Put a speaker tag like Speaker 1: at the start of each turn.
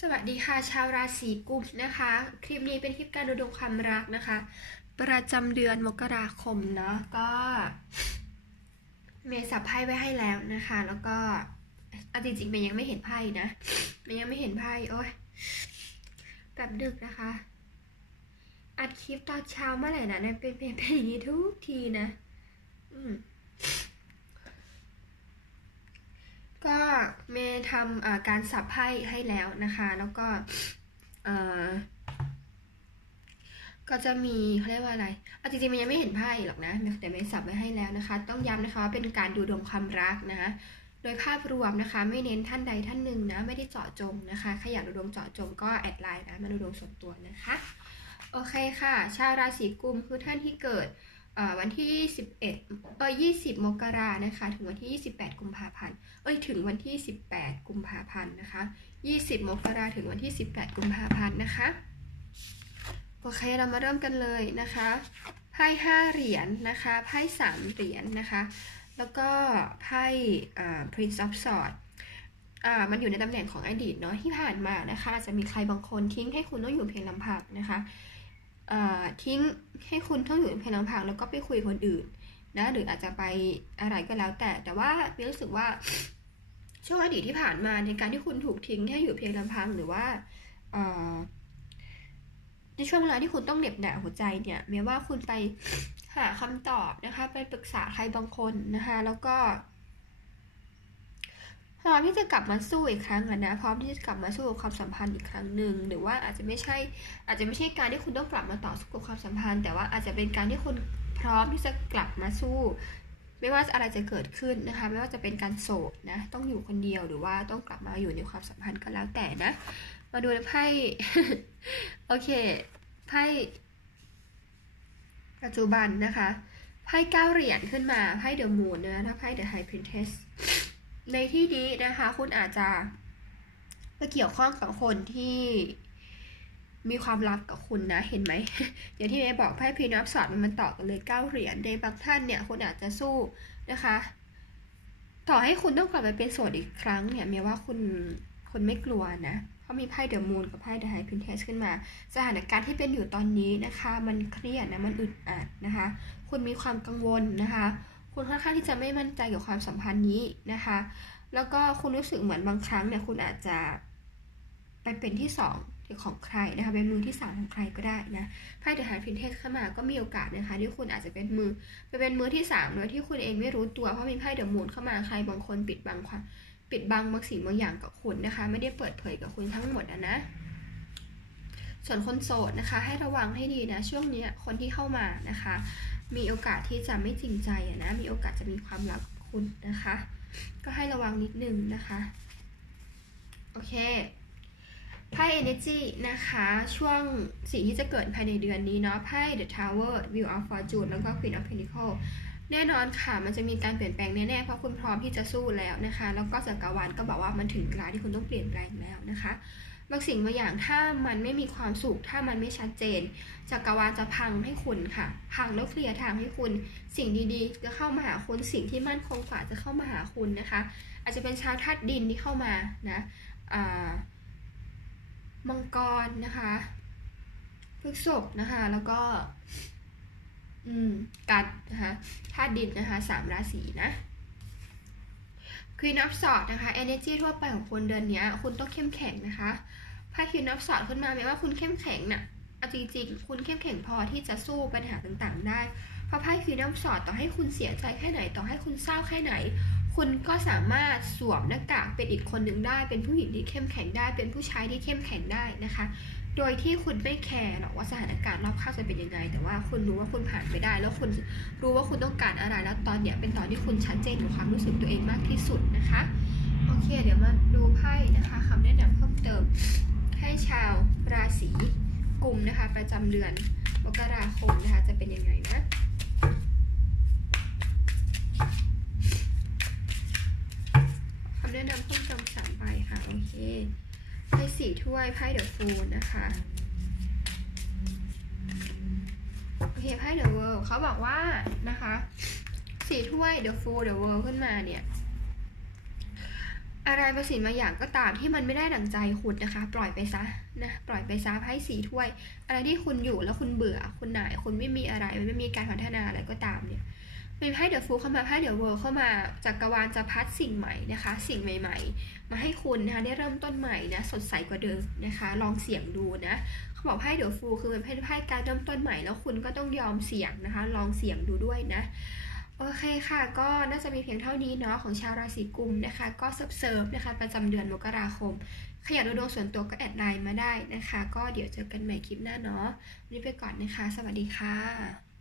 Speaker 1: สวัสดีค่ะ ชาวราศีกุมนะคะ คลิปนี้เป็นคลิปการดูดวงความรักนะคะ ประจำเดือนมกราคมเนาะก็ เมย์สับไพ่ไว้ให้แล้วนะคะ แล้วก็อจริงๆเมย์ยังไม่เห็นไพ่นะเมย์ยังไม่เห็นไพ่โอ้ยแบบดึกนะคะ อัดคลิปตอนเช้าเมื่อไหร่นะเนี่ยเป็นเป็นเป็นอย่างนี้ทุกทีนะ อืม ก็เมย์ทำอ่าการสับไพ่ให้แล้วนะคะ แล้วก็เออก็จะมีเขาเรียกว่าอะไรเอาจริงๆมันยังไม่เห็นไพ่หรอกนะแต่เมย์สับไว้ให้แล้วนะคะ ต้องย้ำนะคะว่าเป็นการดูดวงความรักนะคะโดยภาพรวมนะคะ ไม่เน้นท่านใดท่านหนึ่งนะ ไม่ได้เจาะจงนะคะใครอยากดูดวงเจาะจงก็แอดไลน์นะมาดูดวงส่วนตัวนะคะ โอเคค่ะ ชาวราศีกุมคือท่านที่เกิด วันที่21เออ20 มกรานะคะ ถึงวันที่ 28 กุมภาพันธ์ เอ้ย ถึงวันที่ 18 กุมภาพันธ์นะคะ 20 มกราถึงวันที่ 18 กุมภาพันธ์นะคะ โอเค เรามาเริ่มกันเลยนะคะ ไพ่5เหรียญนะคะ ไพ่3เหรียญนะคะ แล้วก็ไพ่ Prince of Swords อ่ามันอยู่ในตำแหน่งของอดีตเนาะที่ผ่านมานะคะ จะมีใครบางคนทิ้งให้คุณต้องอยู่เพียงลำพังนะคะ ทิ้งให้คุณต้องอยู่เพียงลำพังแล้วก็ไปคุยคนอื่นนะหรืออาจจะไปอะไรก็แล้วแต่ แต่ว่าเบลรู้สึกว่าช่วงอดีตที่ผ่านมาในการที่คุณถูกทิ้งให้อยู่เพียงลำพังหรือว่าในช่วงเวลาที่คุณต้องเหน็บหนาหัวใจเนี่ยแม้ว่าคุณไปหาคำตอบนะคะ ไปปรึกษาใครบางคนนะคะ แล้วก็ พร้อมที่จะกลับมาสู้อีกครั้งนะ พร้อมที่จะกลับมาสู้กับความสัมพันธ์อีกครั้งหนึ่ง หรือว่าอาจจะไม่ใช่ อาจจะไม่ใช่การที่คุณต้องกลับมาต่อสู้กับความสัมพันธ์ แต่ว่าอาจจะเป็นการที่คุณพร้อมที่จะกลับมาสู้ ไม่ว่าอะไรจะเกิดขึ้นนะคะ ไม่ว่าจะเป็นการโสดนะ ต้องอยู่คนเดียวหรือว่าต้องกลับมาอยู่ในความสัมพันธ์ก็แล้วแต่นะ มาดูไพ่ โอเค ไพ่ปัจจุบันนะคะ ไพ่เก้าเหรียญขึ้นมา ไพ่เดอะมูนนะ ไพ่เดอะไฮพรินเทส ในที่นี้นะคะ คุณอาจจะไปเกี่ยวข้องกับคนที่มีความรักกับคุณนะ เห็นไหมอย่างที่เมย์บอกไพ่พีนับสอดมันต่อกันเลยเก้าเหรียญในบางท่านเนี่ยคุณอาจจะสู้นะคะ ต่อให้คุณต้องกลับไปเป็นโสดอีกครั้งเนี่ยเมย์ว่าคุณคุณไม่กลัวนะเพราะมีไพ่เดอะมูนกับไพ่เดอะไฮพินเทสขึ้นมา สถานการณ์ที่เป็นอยู่ตอนนี้นะคะ มันเครียดนะมันอึดอัดนะคะ คุณมีความกังวลนะคะ คุณค่อนข้างที่จะไม่มั่นใจกับความสัมพันธ์นี้นะคะ แล้วก็คุณรู้สึกเหมือนบางครั้งเนี่ยคุณอาจจะไปเป็นที่สองของใครนะคะเป็นมือที่สามของใครก็ได้นะไพ่เดอะไฮพินเทสเข้ามาก็มีโอกาสนะคะที่คุณอาจจะเป็นมือไปเป็นมือที่สามโดยที่คุณเองไม่รู้ตัวเพราะมีไพ่เดอะมูนเข้ามาใครบางคนปิดบังความปิดบังบางสิ่งบางอย่างกับคุณนะคะ ไม่ได้เปิดเผยกับคุณทั้งหมดนะนะส่วนคนโสดนะคะ ให้ระวังให้ดีนะช่วงนี้คนที่เข้ามานะคะ มีโอกาสที่จะไม่จริงใจนะ มีโอกาสจะมีความรักกับคุณนะคะ ก็ให้ระวังนิดนึงนะคะ โอเคไพ่ energy นะคะ ช่วงสิ่งที่จะเกิดภายในเดือนนี้เนาะไพ่ the tower view of fortune แล้วก็ queen of pentacle แน่นอนค่ะ มันจะมีการเปลี่ยนแปลงแน่ๆ เพราะคุณพร้อมที่จะสู้แล้วนะคะ แล้วก็จักรวาลก็บอกว่ามันถึงเวลาที่คุณต้องเปลี่ยนแปลงแล้วนะคะ บางสิ่งบางอย่างถ้ามันไม่มีความสุข ถ้ามันไม่ชัดเจนจักรวาลจะพังให้คุณค่ะ พังแล้วเคลียร์ทางให้คุณ สิ่งดีๆ จะเข้ามาหาคุณสิ่งที่มั่นคงฝ่าจะเข้ามาหาคุณนะคะ อาจจะเป็นชาวธาตุดินที่เข้ามานะมังกรนะคะพฤษภนะคะ แล้วก็อืมกัดนะคะธาตุดินนะคะสามราศีนะ Queen of Swords นะคะ energy ทั่วไปของคนเดือนนี้คุณต้องเข้มแข็งนะคะไพ่ Queen of Swords ขึ้นมาแม้ว่าคุณเข้มแข็งนะ่ะเอาจริงๆ คุณเข้มแข็งพอที่จะสู้ปัญหาต่างๆ ได้ เพราะไพ่ Queen of Swords ต่อให้คุณเสียใจแค่ไหน ต่อให้คุณเศร้าแค่ไหน คุณก็สามารถสวมหน้ากากเป็นอีกคนหนึ่งได้ เป็นผู้หญิงที่เข้มแข็งได้ เป็นผู้ชายที่เข้มแข็งได้นะคะ โดยที่คุณไม่แคร์หรอกว่าสถานการณ์รอบข้างจะเป็นยังไง แต่ว่าคุณรู้ว่าคุณผ่านไปได้ แล้วคุณรู้ว่าคุณต้องการอะไรแล้วตอนเนี้ยเป็นตอนที่คุณชัดเจนกับความรู้สึกตัวเองมากที่สุดนะคะโอเค เดี๋ยวมาดูไพ่นะคะคำแนะนำเพิ่มเติมให้ชาวราศีกุมนะคะ ประจำเดือนมกราคมนะคะ จะเป็นยังไงนะคำแนะนำเพิ่มเติมสามใบค่ะโอเค สี่ถ้วยไพ่เดอะฟูลนะคะโอเคไพ่เดอะเวิลด์เขาบอกว่านะคะสี่ถ้วยเดอะฟูลเดอะเวิลด์ขึ้นมาเนี่ย อะไรบางสิ่งบางอย่างก็ตามที่มันไม่ได้ดังใจคุณนะคะ ปล่อยไปซะนะปล่อยไปซะไพ่สี่ถ้วย อะไรที่คุณอยู่แล้วคุณเบื่อคุณหน่ายคุณไม่มีอะไรมันไม่มีการพัฒนาอะไรก็ตามเนี่ย เป็นไพ่เดอะฟูเข้ามาไพ่เดอะเวิร์เข้ามาจักรวาลจะพัดสิ่งใหม่นะคะ สิ่งใหม่ ๆ มาให้คุณนะคะได้เริ่มต้นใหม่นะสดใสกว่าเดิมนะคะ ลองเสี่ยงดูนะเขาบอกไพ่เดอะฟูคือเป็นไพ่ไพ่การเริ่มต้นใหม่แล้วคุณก็ต้องยอมเสี่ยงนะคะ ลองเสี่ยงดูด้วยนะโอเคค่ะ ก็น่าจะมีเพียงเท่านี้เนาะของชาวราศีกุมนะคะ ก็เซิร์ฟเซิร์ฟนะคะ ประจำเดือนมกราคม ขยันดูดวงส่วนตัวก็แอดไลน์มาได้นะคะ ก็เดี๋ยวเจอกันใหม่คลิปหน้าเนาะวันนี้ไปก่อนนะคะ สวัสดีค่ะ